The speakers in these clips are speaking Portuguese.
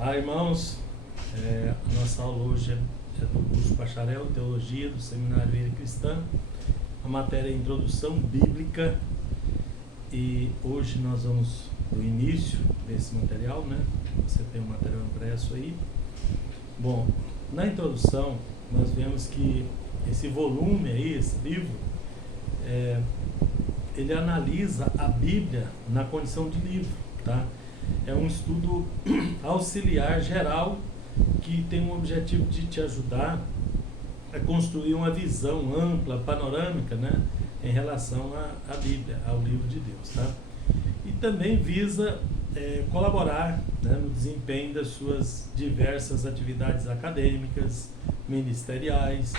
Olá, irmãos. A nossa aula hoje é do curso Bacharel em Teologia do Seminário Vida Cristã. A matéria é Introdução Bíblica e hoje nós vamos para o início desse material, né? Você tem um material impresso aí. Bom, na introdução nós vemos que esse volume aí, esse livro, ele analisa a Bíblia na condição de livro, tá? É um estudo auxiliar geral que tem o objetivo de te ajudar a construir uma visão ampla, panorâmica, né, em relação à Bíblia, ao livro de Deus, tá? E também visa colaborar, né, no desempenho das suas diversas atividades acadêmicas, ministeriais,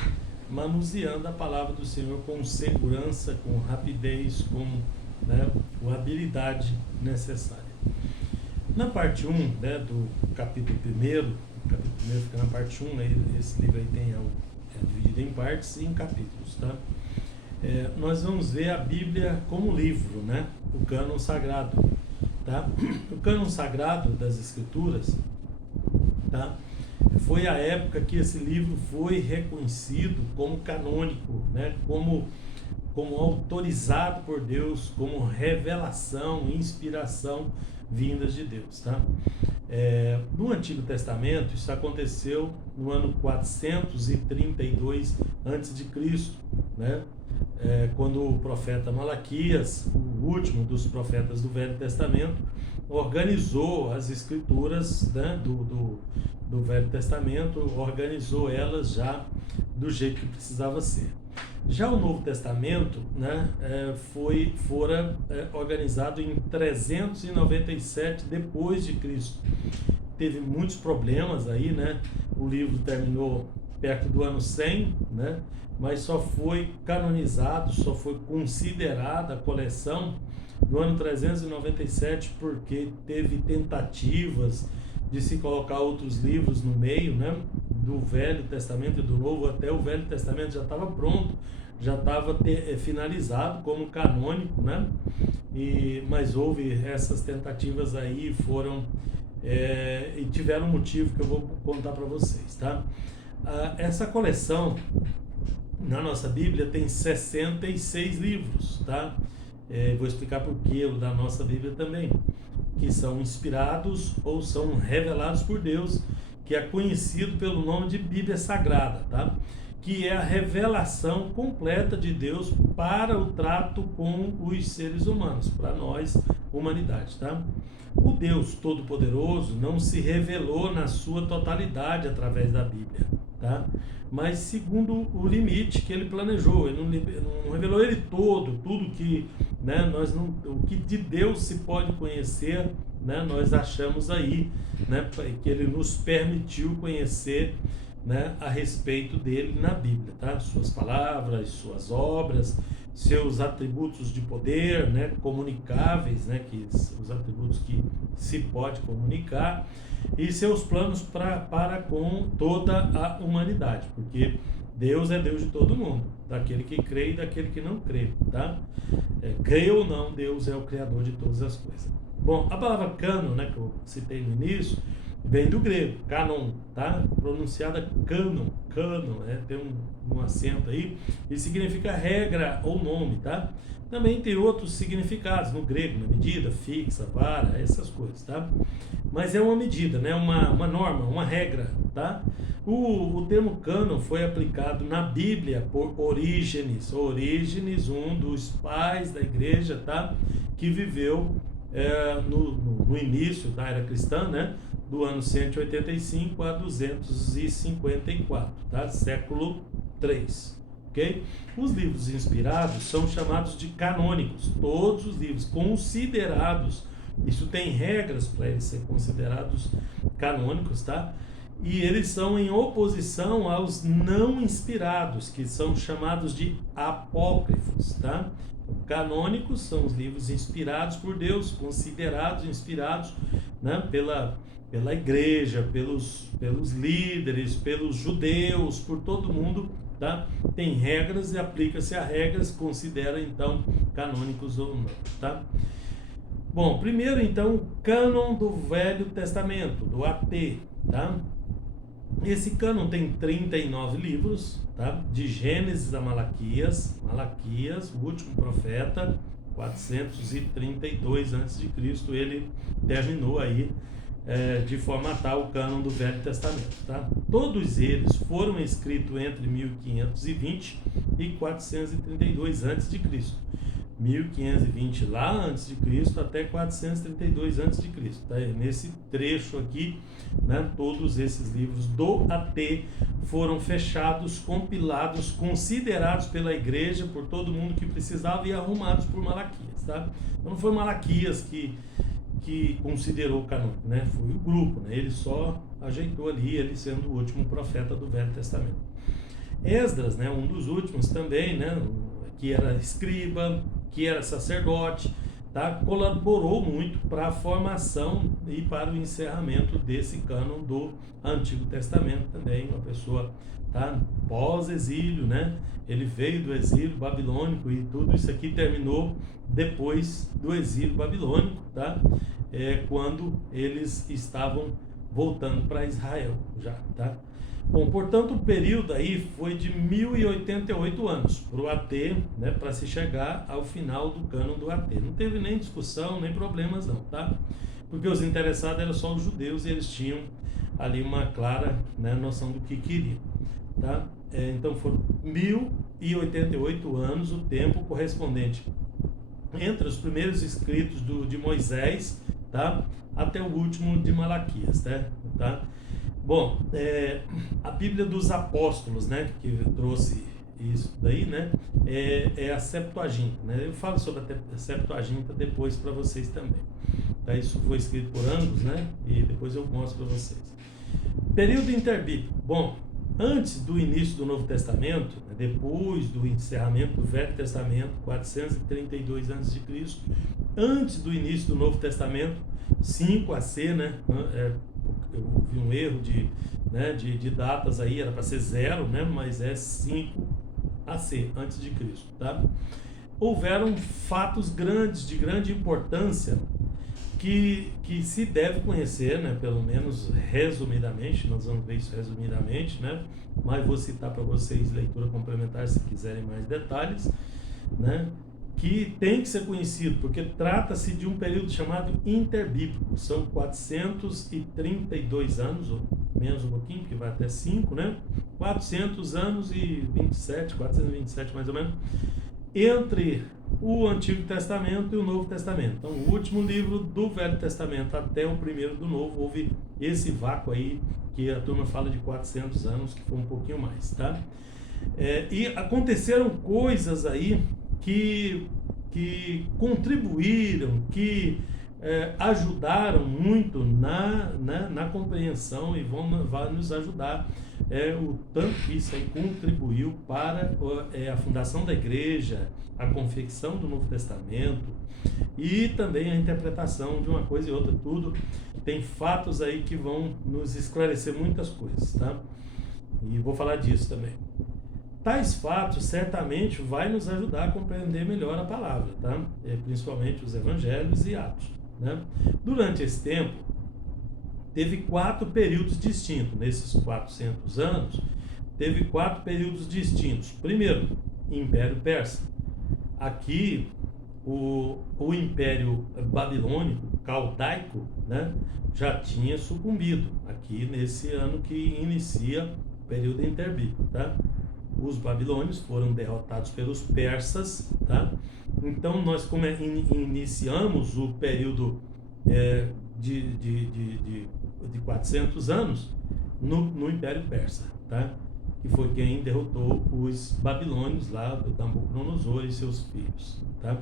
manuseando a palavra do Senhor com segurança, com rapidez, com habilidade necessária. Na parte 1, né, do capítulo 1, o capítulo 1 fica na parte 1, esse livro aí é dividido em partes e em capítulos, tá? Nós vamos ver a Bíblia como livro, né? O cânon sagrado, tá? O cânon sagrado das Escrituras, tá? Foi a época que esse livro foi reconhecido como canônico, né? Como autorizado por Deus, como revelação, inspiração vindas de Deus, tá? No Antigo Testamento, isso aconteceu no ano 432 a.C., né? Quando o profeta Malaquias, o último dos profetas do Velho Testamento, organizou as escrituras, né, do Velho Testamento, organizou elas já do jeito que precisava ser. Já o Novo Testamento, né, fora organizado em 397 depois de Cristo. Teve muitos problemas aí, né? O livro terminou perto do ano 100, né? Mas só foi canonizado, só foi considerada a coleção no ano 397 porque teve tentativas de se colocar outros livros no meio, né? Do Velho Testamento e do Novo. Até o Velho Testamento já estava pronto, já estava finalizado como canônico, né? Mas houve essas tentativas aí, e tiveram um motivo que eu vou contar para vocês, tá? Essa coleção na nossa Bíblia tem 66 livros, tá? Vou explicar por que o da nossa Bíblia também, que são inspirados ou são revelados por Deus, que é conhecido pelo nome de Bíblia Sagrada, tá? Que é a revelação completa de Deus para o trato com os seres humanos, para nós, humanidade, tá? O Deus Todo-Poderoso não se revelou na sua totalidade através da Bíblia, tá? Mas segundo o limite que ele planejou. Ele não revelou ele todo, tudo que, né, o que de Deus se pode conhecer, né, nós achamos aí, né, que ele nos permitiu conhecer, né, a respeito dele na Bíblia, tá? Suas palavras, suas obras, seus atributos de poder, né, comunicáveis, né, os atributos que se pode comunicar, e seus planos para com toda a humanidade, porque Deus é Deus de todo mundo, daquele que crê e daquele que não crê, tá? Crê ou não, Deus é o Criador de todas as coisas. Bom, a palavra cânon, né, que eu citei no início, vem do grego, canon, tá? Pronunciada canon, tem um acento aí, e significa regra ou nome, tá? Também tem outros significados no grego, na medida, fixa, vara, essas coisas, tá? Mas é uma medida, né? Uma norma, uma regra, tá? O termo cânon foi aplicado na Bíblia por Orígenes, um dos pais da igreja, tá? Que viveu no início da era cristã, né? Do ano 185 a 254, tá? Século 3, ok? Os livros inspirados são chamados de canônicos, todos os livros considerados, isso tem regras para eles serem considerados canônicos, tá? E eles são em oposição aos não inspirados, que são chamados de apócrifos, tá? Canônicos são os livros inspirados por Deus, considerados inspirados, né, pela igreja, pelos líderes, pelos judeus, por todo mundo, tá? Tem regras e aplica-se a regras, considera então canônicos ou não, tá? Bom, primeiro então, o cânon do Velho Testamento, do AT, tá? Esse cânon tem 39 livros, tá? De Gênesis a Malaquias, Malaquias, o último profeta, 432 a.C., ele terminou aí de formatar o cânon do Velho Testamento, tá? Todos eles foram escritos entre 1520 e 432 a.C., 1520 lá antes de Cristo até 432 antes de Cristo, tá? Nesse trecho aqui, né, todos esses livros do AT foram fechados, compilados, considerados pela igreja, por todo mundo que precisava e arrumados por Malaquias, tá? Então não foi Malaquias que considerou o canônico, né? Foi o grupo, né? Ele só ajeitou ali, ele sendo o último profeta do Velho Testamento. Esdras, né, um dos últimos também, né, que era escriba, que era sacerdote, tá, colaborou muito para a formação e para o encerramento desse cânon do Antigo Testamento também, uma pessoa, tá, pós-exílio, né, ele veio do exílio babilônico e tudo isso aqui terminou depois do exílio babilônico, tá, quando eles estavam voltando para Israel já, tá. Bom, portanto, o período aí foi de 1088 anos para o AT, né, para se chegar ao final do cânon do AT. Não teve nem discussão, nem problemas não, tá? Porque os interessados eram só os judeus e eles tinham ali uma clara, né, noção do que queriam, tá? Então foram 1088 anos o tempo correspondente entre os primeiros escritos de Moisés, tá, até o último de Malaquias, tá? Bom, a Bíblia dos Apóstolos, né, que trouxe isso daí, né, é a Septuaginta, né? Eu falo sobre a Septuaginta depois para vocês também. Tá? Isso foi escrito por ambos, né? E depois eu mostro para vocês. Período interbíblico. Bom, antes do início do Novo Testamento, né, depois do encerramento do Velho Testamento, 432 a.C., antes do início do Novo Testamento, 5 AC, né? Eu vi um erro de datas aí, era para ser 0, né? Mas é 5 AC, antes de Cristo, tá? Houveram fatos grandes, de grande importância, que se deve conhecer, né? Pelo menos resumidamente, nós vamos ver isso resumidamente, né? Mas vou citar para vocês leitura complementar se quiserem mais detalhes, né? Que tem que ser conhecido, porque trata-se de um período chamado interbíblico. São 432 anos, ou menos um pouquinho, porque vai até 5, né? 400 anos e 27, 427 mais ou menos, entre o Antigo Testamento e o Novo Testamento. Então, o último livro do Velho Testamento até o primeiro do Novo, houve esse vácuo aí, que a turma fala de 400 anos, que foi um pouquinho mais, tá? E aconteceram coisas aí que contribuíram, que ajudaram muito na compreensão e vai nos ajudar o tanto que isso aí contribuiu para a fundação da igreja, a confecção do Novo Testamento e também a interpretação de uma coisa e outra, tudo. Tem fatos aí que vão nos esclarecer muitas coisas, tá? E vou falar disso também. Tais fatos certamente vai nos ajudar a compreender melhor a palavra, tá? Principalmente os evangelhos e Atos, né? Durante esse tempo, teve 4 períodos distintos. Nesses 400 anos, teve 4 períodos distintos. Primeiro, Império Persa. Aqui, o Império Babilônico, Caldaico, né, já tinha sucumbido. Aqui, nesse ano que inicia o período interbíblico, tá? Os babilônios foram derrotados pelos persas, tá? Então nós iniciamos o período de 400 anos no Império Persa, tá? Que foi quem derrotou os babilônios lá do Nabucodonosor e seus filhos, tá?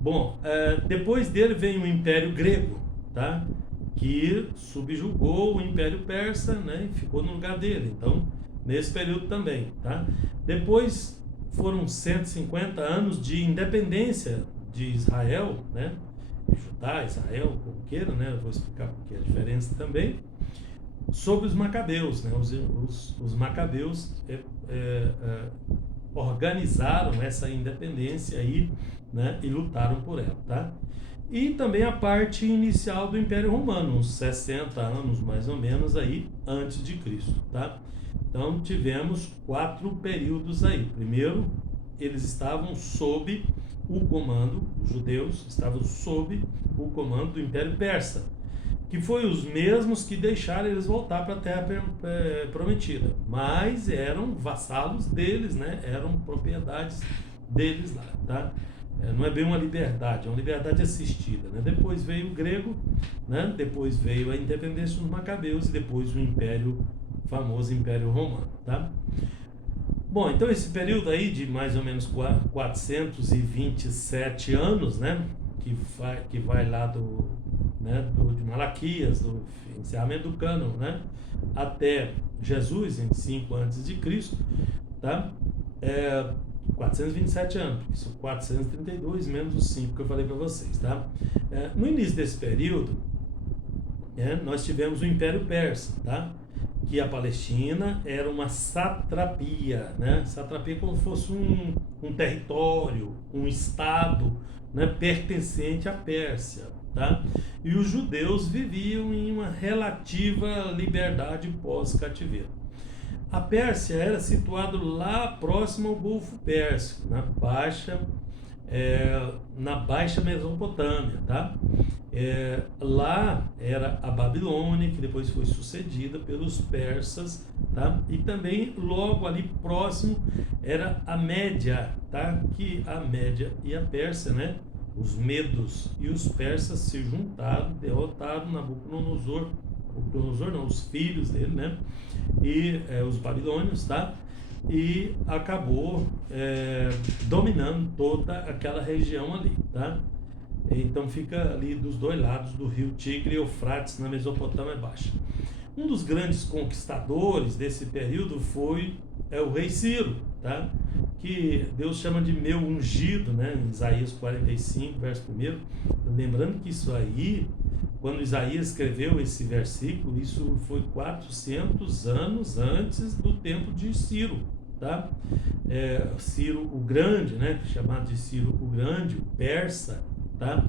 Bom, depois dele vem o Império Grego, tá? Que subjugou o Império Persa, né? E ficou no lugar dele. Então, nesse período também, tá? Depois foram 150 anos de independência de Israel, né? Judá, Israel, como queira, né? Eu vou explicar porque a diferença também. Sobre os macabeus, né? Os macabeus organizaram essa independência aí, né? E lutaram por ela, tá? e também a parte inicial do Império Romano, uns 60 anos mais ou menos aí antes de Cristo, tá? Então tivemos 4 períodos aí. Primeiro, eles estavam sob o comando, os judeus estavam sob o comando do Império Persa, que foi os mesmos que deixaram eles voltar para a Terra Prometida, mas eram vassalos deles, né? Eram propriedades deles lá, tá? Não é bem uma liberdade, é uma liberdade assistida, né? Depois veio o grego, né? Depois veio a independência dos macabeus e depois o Império, famoso Império Romano, tá? Bom, então esse período aí de mais ou menos 427 anos, né? Que vai lá de Malaquias, do encerramento do cânon, né? Até Jesus, em 5 antes de Cristo, tá? 427 anos, porque são 432 menos os 5 que eu falei para vocês, tá? No início desse período, nós tivemos o Império Persa, tá? Que a Palestina era uma satrapia, né? Satrapia como se fosse um território, um estado, né? Pertencente à Pérsia, tá? E os judeus viviam em uma relativa liberdade pós-cativeiro. A Pérsia era situada lá próximo ao Golfo Pérsico, na Baixa Mesopotâmia, tá? Lá era a Babilônia, que depois foi sucedida pelos persas, tá? E também logo ali próximo era a Média, tá? Que a Média e a Pérsia, né? Os medos e os persas se juntaram, derrotaram Nabucodonosor não, os filhos dele, né? E os babilônios, tá? E acabou dominando toda aquela região ali, tá? Então fica ali dos dois lados do rio Tigre e Eufrates, na Mesopotâmia Baixa. Um dos grandes conquistadores desse período foi o rei Ciro, tá? Que Deus chama de meu ungido, né? Em Isaías 45, verso 1. Lembrando que isso aí, quando Isaías escreveu esse versículo, isso foi 400 anos antes do tempo de Ciro, tá? Ciro o Grande, né? Chamado de Ciro o Grande, o persa, tá?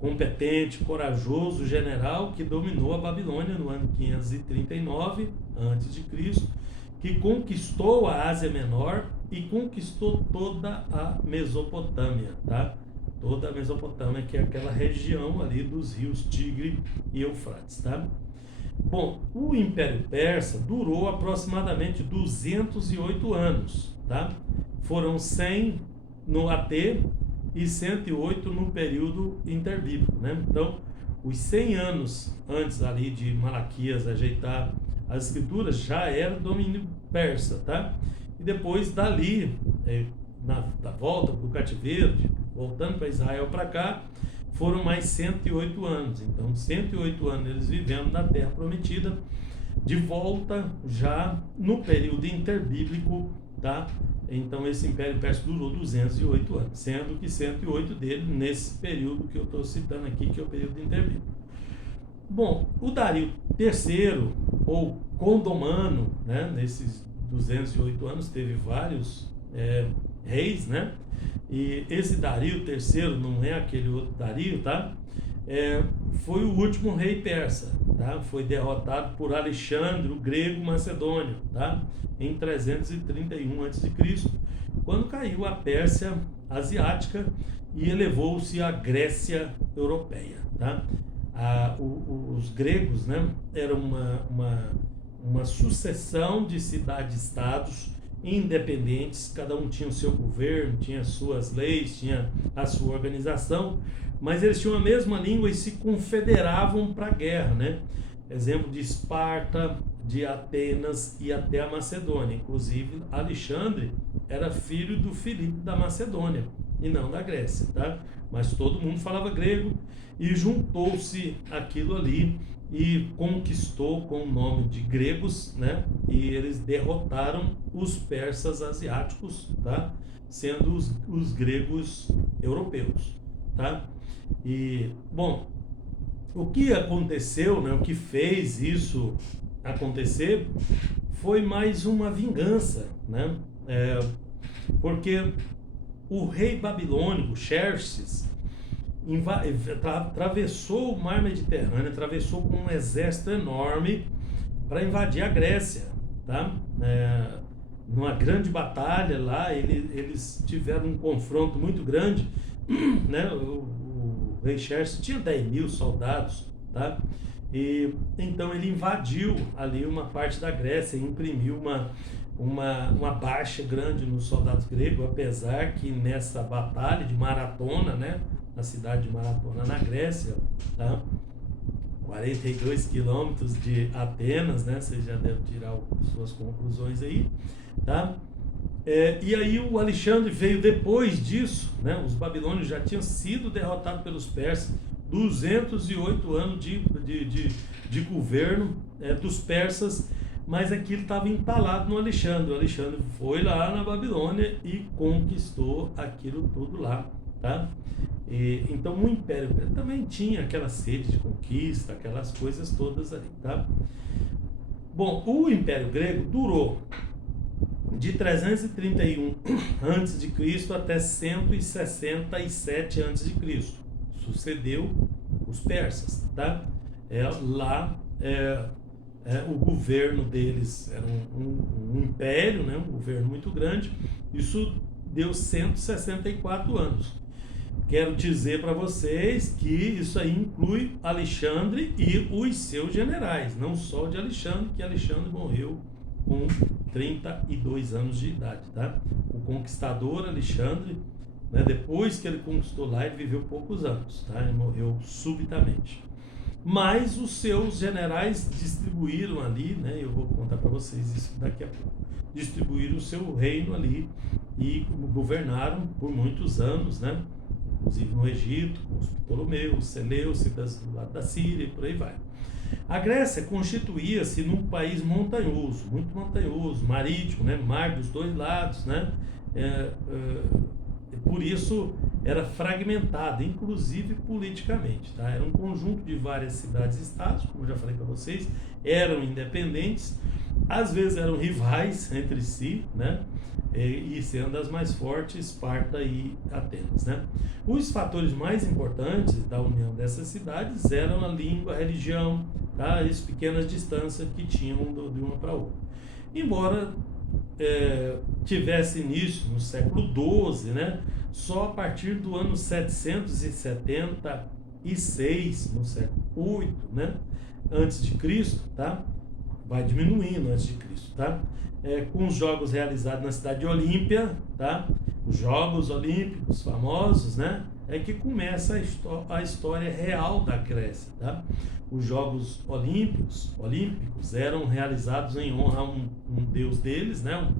Competente, corajoso general que dominou a Babilônia no ano 539 a.C., que conquistou a Ásia Menor e conquistou toda a Mesopotâmia, tá? Toda a Mesopotâmia, que é aquela região ali dos rios Tigre e Eufrates, tá? Bom, o Império Persa durou aproximadamente 208 anos, tá? Foram 100 no AT e 108 no período interbíblico, né? Então, os 100 anos antes ali de Malaquias ajeitar as escrituras já era domínio persa, tá? E depois dali, da volta do cativeiro, voltando para Israel para cá, foram mais 108 anos. Então, 108 anos eles vivendo na Terra Prometida, de volta já no período interbíblico, tá? Então, esse Império Persa durou 208 anos, sendo que 108 dele nesse período que eu estou citando aqui, que é o período interbíblico. Bom, o Dario III, ou Condomano, né? Nesses 208 anos teve vários reis, né? E esse Dario III não é aquele outro Dario, tá? Foi o último rei persa, tá? Foi derrotado por Alexandre, o grego macedônio, tá? Em 331 a.C., quando caiu a Pérsia asiática e elevou-se a Grécia europeia, tá? Os gregos, né? Era uma sucessão de cidades-estados independentes, cada um tinha o seu governo, tinha suas leis, tinha a sua organização, mas eles tinham a mesma língua e se confederavam para a guerra, né? Exemplo de Esparta, de Atenas e até a Macedônia. Inclusive, Alexandre era filho do Filipe da Macedônia e não da Grécia, tá? Mas todo mundo falava grego e juntou-se aquilo ali e conquistou com o nome de gregos, né? E eles derrotaram os persas asiáticos, tá? Sendo os gregos europeus, tá? E, bom, o que aconteceu, né? O que fez isso acontecer foi mais uma vingança, né? Porque o rei babilônico, Xerxes, atravessou o mar Mediterrâneo, atravessou com um exército enorme para invadir a Grécia, tá? Numa grande batalha lá, eles tiveram um confronto muito grande, né? O rei Xerxes tinha 10 mil soldados, tá? E então ele invadiu ali uma parte da Grécia e imprimiu uma baixa grande nos soldados gregos, apesar que nessa batalha de Maratona, né, na cidade de Maratona, na Grécia, tá? 42 quilômetros de Atenas, né? Você já deve tirar suas conclusões aí, tá? E aí o Alexandre veio depois disso, né? Os babilônios já tinham sido derrotados pelos persas, 208 anos de governo dos persas, mas aquilo estava entalado no Alexandre. O Alexandre foi lá na Babilônia e conquistou aquilo tudo lá, tá? Então o Império também tinha aquela sede de conquista, aquelas coisas todas ali, tá? Bom, o Império Grego durou de 331 a.C. até 167 a.C. Sucedeu os persas, tá? O governo deles era um império, né? Um governo muito grande. Isso deu 164 anos. Quero dizer para vocês que isso aí inclui Alexandre e os seus generais, não só de Alexandre, que Alexandre morreu com 32 anos de idade, tá? O conquistador Alexandre, né, depois que ele conquistou lá, ele viveu poucos anos, tá? Ele morreu subitamente. Mas os seus generais distribuíram ali, né? Eu vou contar para vocês isso daqui a pouco. Distribuíram o seu reino ali e governaram por muitos anos, né? Inclusive no Egito, com os Ptolomeus, Seleucidas do lado da Síria e por aí vai. A Grécia constituía-se num país montanhoso, muito montanhoso, marítimo, né? Mar dos dois lados, né? Por isso era fragmentada, inclusive politicamente, tá? Era um conjunto de várias cidades-estados, como eu já falei para vocês, eram independentes, às vezes eram rivais entre si, né? E sendo as mais fortes, Esparta e Atenas, né? Os fatores mais importantes da união dessas cidades eram a língua, a religião, tá? As pequenas distâncias que tinham de uma para outra. Embora tivesse início no século XII, né? Só a partir do ano 776, no século VIII, né? Antes de Cristo, tá? Vai diminuindo antes de Cristo, tá? Com os jogos realizados na cidade de Olímpia, tá? Os Jogos Olímpicos famosos, né? É que começa a história real da Grécia, tá? Os Jogos Olímpicos eram realizados em honra a um deus deles, né? Um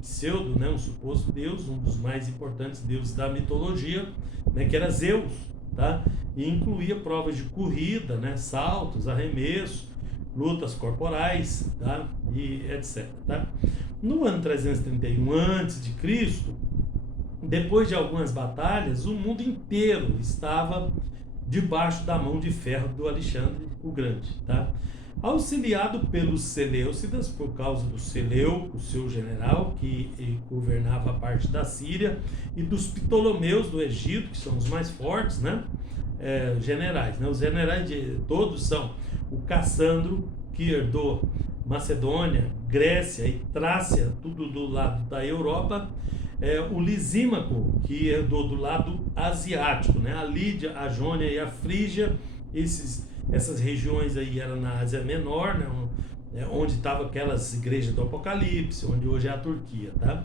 pseudo, né? Um suposto deus, um dos mais importantes deuses da mitologia, né? Que era Zeus, tá? E incluía provas de corrida, né? Saltos, arremesso, lutas corporais, tá? E etc, tá? No ano 331 a.C., depois de algumas batalhas, o mundo inteiro estava debaixo da mão de ferro do Alexandre o Grande, tá? Auxiliado pelos Seleucidas, por causa do Seleuco, seu general, que governava a parte da Síria, e dos Ptolomeus do Egito, que são os mais fortes, né? Generais, né? Os generais todos são o Cassandro, que herdou Macedônia, Grécia e Trácia, tudo do lado da Europa, o Lisímaco, que herdou do lado asiático, né? A Lídia, a Jônia e a Frígia. Essas regiões aí eram na Ásia Menor, né? Onde estavam aquelas igrejas do Apocalipse, onde hoje é a Turquia, tá?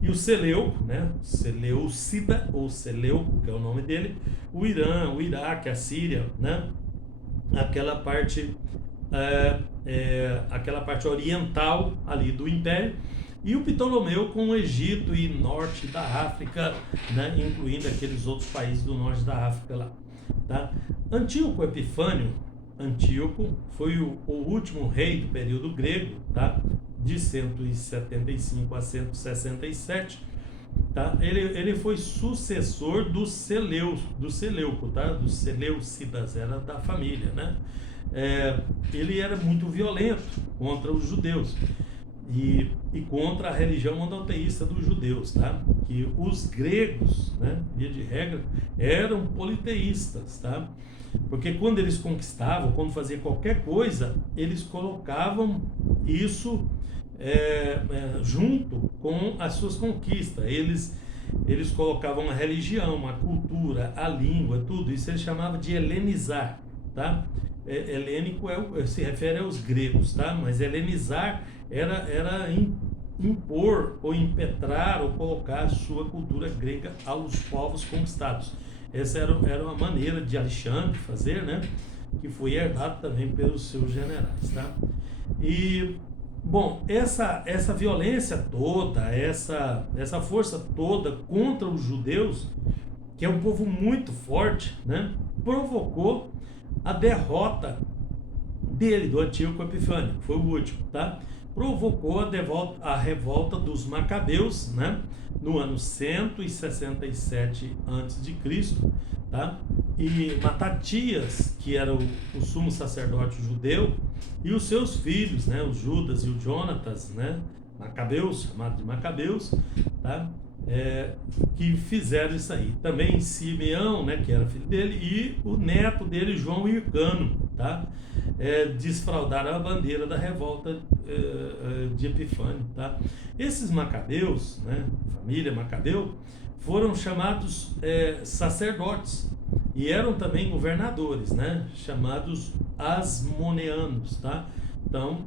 E o Seleuco, né? Seleucida, ou Seleuco, que é o nome dele, o Irã, o Iraque, a Síria, né? Aquela parte oriental ali do Império, e o Ptolomeu com o Egito e norte da África, né? Incluindo aqueles outros países do norte da África lá, tá? Antíoco Epifânio, Antíoco foi o último rei do período grego, tá? De 175 a 167, tá? Ele foi sucessor do Seleuco, tá? Dos Seleucidas, era da família, né? Ele era muito violento contra os judeus. e contra a religião monoteísta dos judeus, tá? Que os gregos, né, via de regra, eram politeístas, tá? Porque quando eles conquistavam, quando faziam qualquer coisa, eles colocavam isso junto com as suas conquistas. Eles colocavam a religião, a cultura, a língua, tudo isso eles chamavam de helenizar, tá? Helênico se refere aos gregos, tá? Mas helenizar era impor ou impetrar ou colocar a sua cultura grega aos povos conquistados. Essa era uma maneira de Alexandre fazer, né? Que foi herdado também pelos seus generais, tá? E bom, essa violência toda, essa força toda contra os judeus, que é um povo muito forte, né? Provocou a derrota dele, do Antíoco Epifânio, que foi o último, tá? Provocou a revolta dos Macabeus, né? No ano 167 a.C., tá? E Matatias, que era o sumo sacerdote judeu, e os seus filhos, né? Os Judas e o Jonatas, né? Macabeus, chamado de Macabeus, tá? Que fizeram isso aí. Também Simeão, né, que era filho dele, e o neto dele, João Hircano, tá? Desfraudaram a bandeira da revolta de Epifânio, tá? Esses Macabeus, né, família Macabeu, foram chamados sacerdotes e eram também governadores, né, chamados asmoneanos, tá? Então,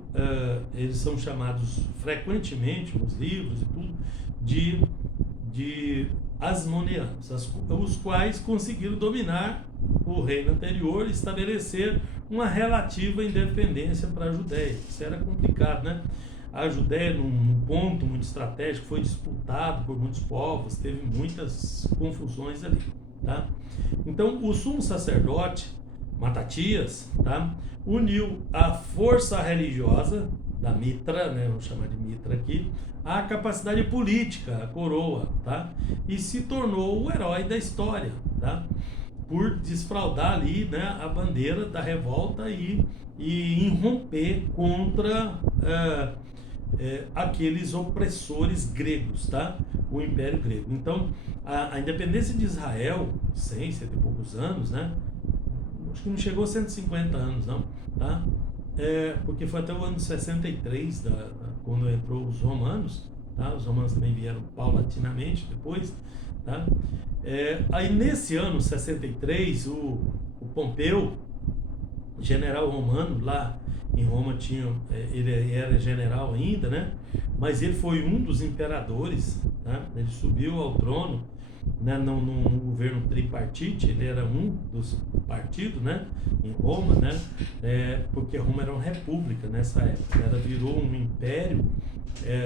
eles são chamados frequentemente nos livros e tudo de asmoneanos, os quais conseguiram dominar o reino anterior e estabelecer uma relativa independência para a Judéia. Isso era complicado, né? A Judéia, num ponto muito estratégico, foi disputado por muitos povos, teve muitas confusões ali, tá? Então, o sumo sacerdote, Matatias, tá? Uniu a força religiosa da Mitra, né? Vamos chamar de Mitra aqui, a capacidade política, a coroa, tá? E se tornou o herói da história, tá? Por desfraudar ali, né, a bandeira da revolta e irromper contra aqueles opressores gregos, tá? O Império Grego. Então, a independência de Israel, 100 e poucos anos, né? Acho que não chegou a 150 anos, não, tá? Porque foi até o ano 63, quando entrou os romanos, tá? Os romanos também vieram paulatinamente depois, tá? Aí nesse ano 63, o Pompeu, general romano, lá em Roma ele era general ainda, né? Mas ele foi um dos imperadores, tá? Ele subiu ao trono, né, no governo tripartite, ele era um dos partidos, né, em Roma, né, porque Roma era uma república nessa época, virou um império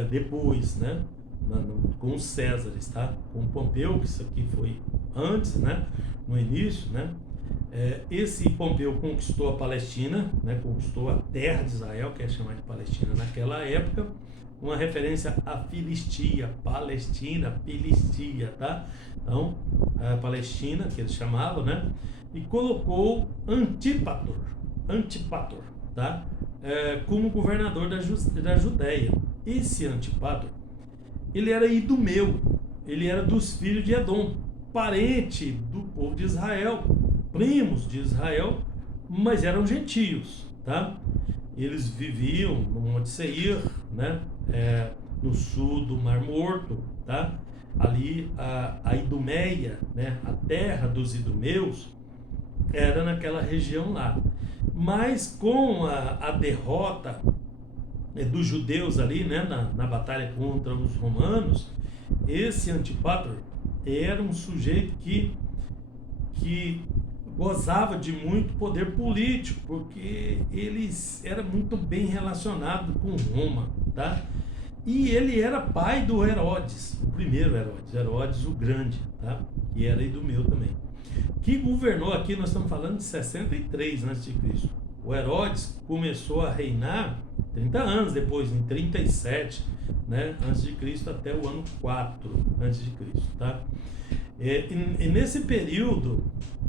depois, né, com os Césares, tá, com Pompeu, que isso aqui foi antes, né, no início, né. Esse Pompeu conquistou a Palestina, né, conquistou a terra de Israel, que é chamada de Palestina naquela época, uma referência à Filistia, Palestina, Filistia, tá? Então, a Palestina, que eles chamavam, né? E colocou Antípator, tá? Como governador da Judéia. Esse Antípator, ele era idumeu, ele era dos filhos de Edom, parente do povo de Israel, primos de Israel, mas eram gentios, tá? Eles viviam no Monte Seir, né? No sul do Mar Morto, tá? Ali a Idumeia, né? A terra dos idumeus era naquela região lá. Mas com a derrota dos judeus ali, né? Na batalha contra os romanos, esse Antípator era um sujeito que gozava de muito poder político, porque ele era muito bem relacionado com Roma, tá? E ele era pai do Herodes, o primeiro Herodes o Grande, tá? Que era idumeu também, que governou aqui, nós estamos falando de 63 a.C. O Herodes começou a reinar 30 anos depois, em 37, né, antes de Cristo, até o ano 4 antes de Cristo, tá? E nesse período,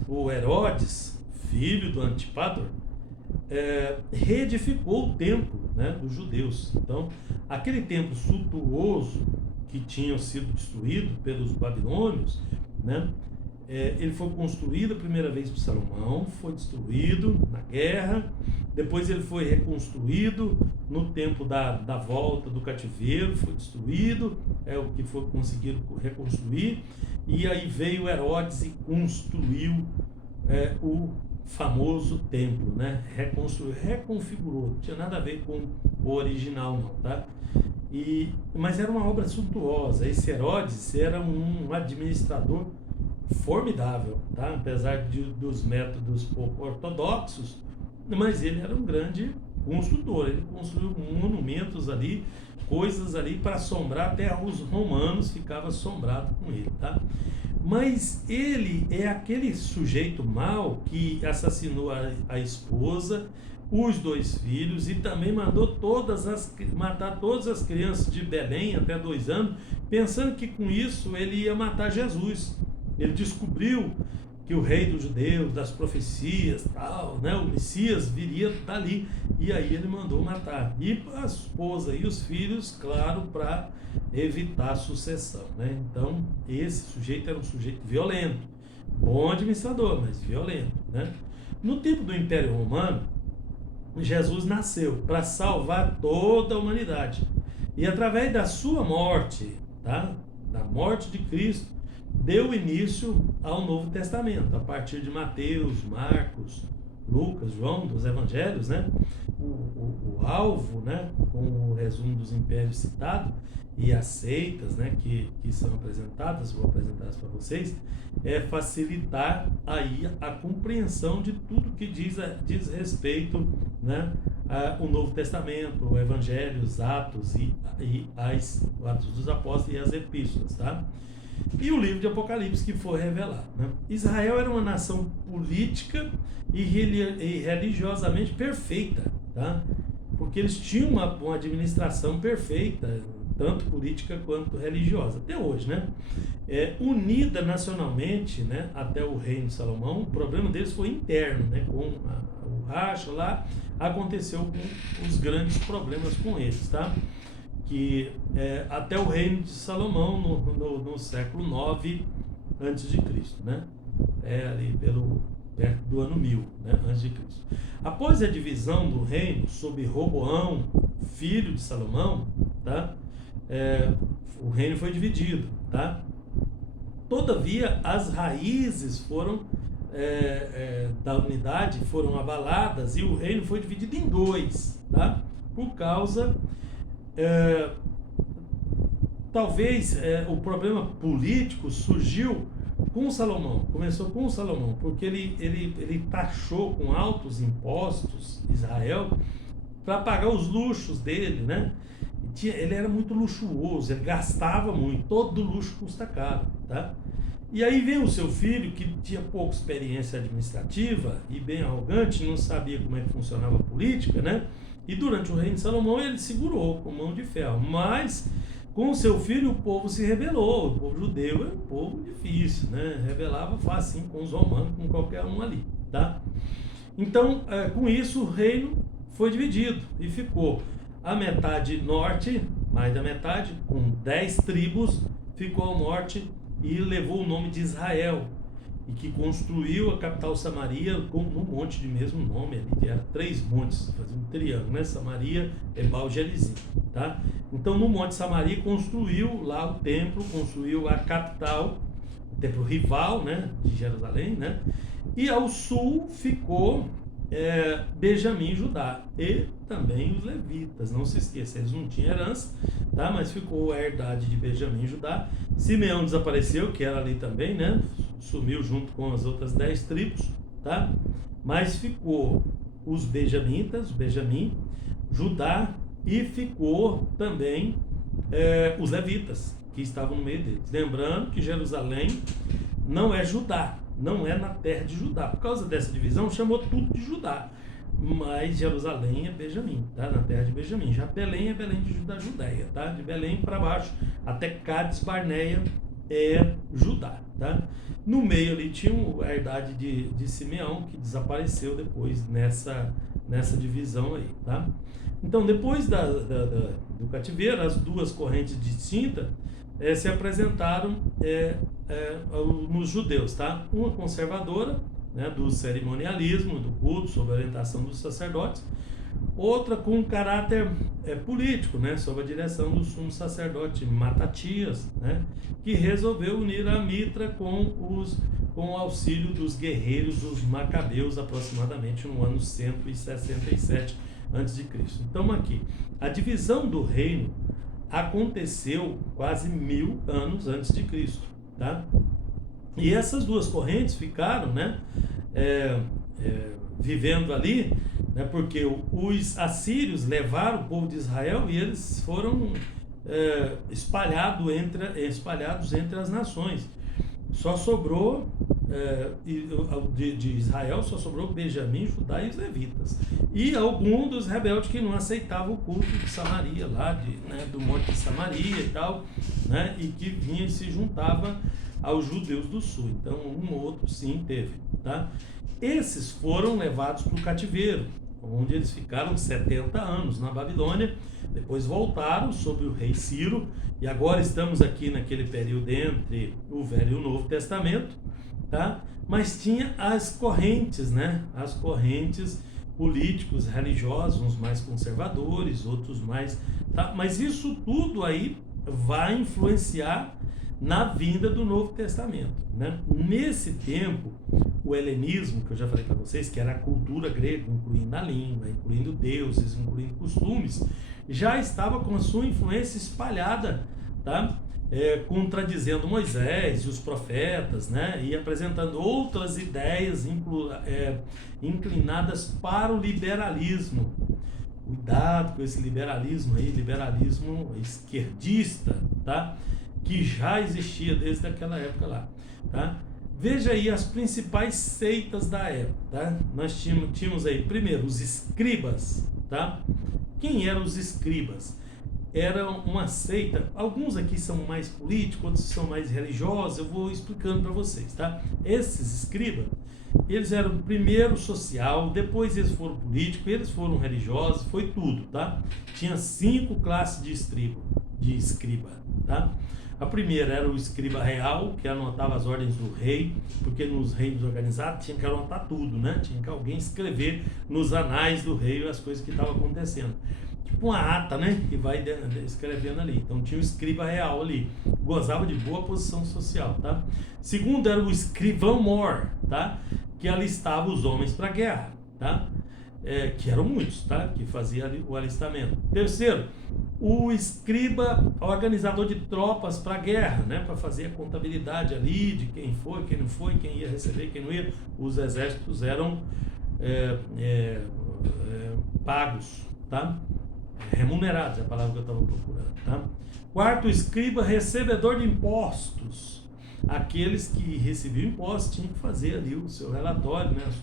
o Herodes, filho do Antípator, reedificou o templo, né, dos judeus. Então, aquele templo suntuoso que tinha sido destruído pelos babilônios, né, ele foi construído a primeira vez por Salomão, foi destruído na guerra, depois ele foi reconstruído no tempo da volta do cativeiro, foi destruído, o que foi conseguido reconstruir, e aí veio Herodes e construiu o famoso templo, né? Reconstruiu, reconfigurou, não tinha nada a ver com o original não, tá? Mas era uma obra suntuosa. Esse Herodes era um administrador formidável, tá? Apesar dos métodos pouco ortodoxos, mas ele era um grande construtor, ele construiu monumentos ali, coisas ali para assombrar, até os romanos ficavam assombrados com ele, tá? Mas ele é aquele sujeito mau que assassinou a esposa, os 2 filhos, e também mandou matar todas as crianças de Belém até 2 anos, pensando que com isso ele ia matar Jesus. Ele descobriu que o rei dos judeus, das profecias, tal, né, o Messias viria dali, e aí ele mandou matar. E a esposa e os filhos, claro, para evitar a sucessão, né? Então, esse sujeito era um sujeito violento, bom administrador, mas violento, né? No tempo do Império Romano, Jesus nasceu para salvar toda a humanidade. E através da sua morte, tá? Da morte de Cristo, deu início ao Novo Testamento, a partir de Mateus, Marcos, Lucas, João, dos Evangelhos, né? O alvo, né? Com o resumo dos impérios citados e as seitas, né? Que são apresentadas, vou apresentar para vocês, é facilitar aí a compreensão de tudo que diz respeito, né? O Novo Testamento, o Evangelho, os Atos e Atos dos Apóstolos e as Epístolas, tá? E o livro de Apocalipse que foi revelado, né? Israel era uma nação política e religiosamente perfeita, tá? Porque eles tinham uma administração perfeita, tanto política quanto religiosa, até hoje, né? Unida nacionalmente, né? Até o reino de Salomão. O problema deles foi interno, né? Com o racha lá, aconteceu com os grandes problemas com eles, tá? Que até o reino de Salomão no século IX a.C., né? Ali perto do ano 1000, né? A.C. Após a divisão do reino sob Roboão, filho de Salomão, tá? O reino foi dividido, tá? Todavia, as raízes da unidade foram abaladas e o reino foi dividido em 2, tá? Por causa talvez o problema político surgiu com Salomão, começou com Salomão, porque ele taxou com altos impostos Israel para pagar os luxos dele, né? Ele era muito luxuoso, ele gastava muito, todo luxo custa caro, tá? E aí vem o seu filho, que tinha pouca experiência administrativa e bem arrogante, não sabia como é que funcionava a política, né? E durante o reino de Salomão ele segurou com mão de ferro, mas com o seu filho o povo se rebelou. O povo judeu é um povo difícil, né? Rebelava fácil com os romanos, com qualquer um ali, tá? Então, com isso o reino foi dividido e ficou a metade norte, mais da metade, com 10 tribos, ficou ao norte e levou o nome de Israel, e que construiu a capital Samaria no monte de mesmo nome, ali que era 3 montes, fazia um triângulo, né? Samaria, Ebal, Gerizim, tá? Então no monte Samaria construiu lá o templo, construiu a capital, o templo rival, né? De Jerusalém, né? E ao sul ficou Benjamim e Judá, e também os levitas, não se esqueça, eles não tinham herança, tá? Mas ficou a herdade de Benjamim e Judá. Simeão desapareceu, que era ali também, né? Sumiu junto com as outras 10 tribos, tá? Mas ficou os benjamitas, Benjamim, Judá, e ficou também os levitas, que estavam no meio deles. Lembrando que Jerusalém não é Judá, não é na terra de Judá. Por causa dessa divisão, chamou tudo de Judá. Mas Jerusalém é Benjamim, tá? Na terra de Benjamim. Já Belém é Belém da Judéia, tá? De Belém para baixo, até Cádiz Barneia é Judá, tá? No meio ali tinha a herdade de Simeão, que desapareceu depois nessa divisão aí, tá? Então, depois do cativeiro, as duas correntes distintas se apresentaram nos judeus, tá? Uma conservadora, né, do cerimonialismo, do culto, sob a orientação dos sacerdotes, outra com caráter político, né, sob a direção do sumo sacerdote Matatias, né, que resolveu unir a Mitra com o auxílio dos guerreiros, os macabeus, aproximadamente no ano 167 a.C. Então aqui, a divisão do reino aconteceu quase 1000 anos antes de Cristo, tá? E essas duas correntes ficaram, né, vivendo ali, né, porque os assírios levaram o povo de Israel e eles foram espalhados entre as nações. Só sobrou de Israel, só sobrou Benjamim, Judá e os levitas. E algum dos rebeldes que não aceitavam o culto de Samaria, lá do Monte de Samaria e tal, né, e que vinha e se juntava aos judeus do sul. Então, um ou outro sim teve, tá? Esses foram levados para o cativeiro, onde eles ficaram 70 anos na Babilônia, depois voltaram sob o rei Ciro, e agora estamos aqui naquele período entre o Velho e o Novo Testamento, tá? Mas tinha as correntes, né? As correntes políticos, religiosos, uns mais conservadores, outros mais... Tá? Mas isso tudo aí vai influenciar na vinda do Novo Testamento, né? Nesse tempo, o helenismo, que eu já falei para vocês, que era a cultura grega, incluindo a língua, incluindo deuses, incluindo costumes, já estava com a sua influência espalhada, tá? Contradizendo Moisés e os profetas, né? E apresentando outras ideias inclinadas para o liberalismo. Cuidado com esse liberalismo aí, liberalismo esquerdista, tá? Que já existia desde aquela época lá, tá? Veja aí as principais seitas da época, tá? Nós tínhamos aí, primeiro, os escribas, tá? Quem eram os escribas? Era uma seita, alguns aqui são mais políticos, outros são mais religiosos, eu vou explicando para vocês, tá? Esses escribas, eles eram primeiro social, depois eles foram políticos, eles foram religiosos, foi tudo, tá? Tinha 5 classes de escriba, tá? A primeira era o escriba real, que anotava as ordens do rei, porque nos reinos organizados tinha que anotar tudo, né? Tinha que alguém escrever nos anais do rei as coisas que estavam acontecendo. Tipo uma ata, né? Que vai escrevendo ali. Então tinha o escriba real ali, gozava de boa posição social, tá? Segundo era o escrivão-mor, tá? Que alistava os homens para a guerra, tá? Que eram muitos, tá? Que fazia o alistamento. Terceiro, o escriba organizador de tropas para a guerra, né? Para fazer a contabilidade ali de quem foi, quem não foi, quem ia receber, quem não ia. Os exércitos eram pagos, tá? Remunerados, é a palavra que eu estava procurando, tá? Quarto, o escriba recebedor de impostos. Aqueles que recebiam impostos tinham que fazer ali o seu relatório, né?